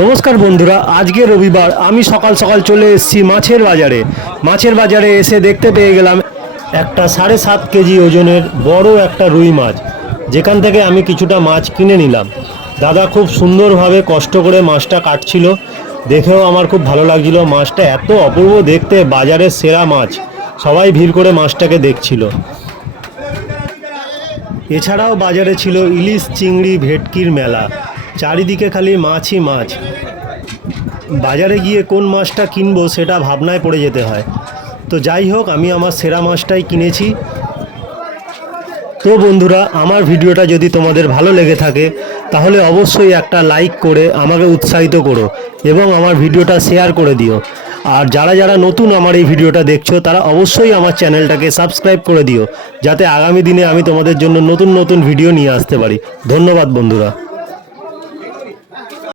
নমস্কার বন্ধুরা, আজকে রবিবার আমি সকাল সকাল চলে এসেছি মাছের বাজারে এসে দেখতে পেয়ে গেলাম একটা 7.5 কেজি ওজনের বড় একটা রুই মাছ, যেখান থেকে আমি কিছুটা মাছ কিনে নিলাম। দাদা খুব সুন্দরভাবে কষ্ট করে মাছটা কাটছিল, দেখেও আমার খুব ভালো লাগছিল। মাছটা এত অপূর্ব দেখতে, বাজারের সেরা মাছ, সবাই ভিড় করে মাছটাকে দেখছিল। এছাড়াও বাজারে ছিল ইলিশ, চিংড়ি, ভেটকির মেলা, চারিদিকে খালি মাছই মাছ। বাজারে গিয়ে কোন মাছটা কিনবো সেটা ভাবনায় পড়ে যেতে হয়। তো যাই হোক, আমি আমার সেরা মাছটাই কিনেছি। তো বন্ধুরা, আমার ভিডিওটা যদি তোমাদের ভালো লেগে থাকে তাহলে অবশ্যই একটা লাইক করে আমাকে উৎসাহিত করো এবং আমার ভিডিওটা শেয়ার করে দিও। আর যারা যারা নতুন আমার এই ভিডিওটা দেখছো তারা অবশ্যই আমার চ্যানেলটাকে সাবস্ক্রাইব করে দিও, যাতে আগামী দিনে আমি তোমাদের জন্য নতুন নতুন ভিডিও নিয়ে আসতে পারি। ধন্যবাদ বন্ধুরা।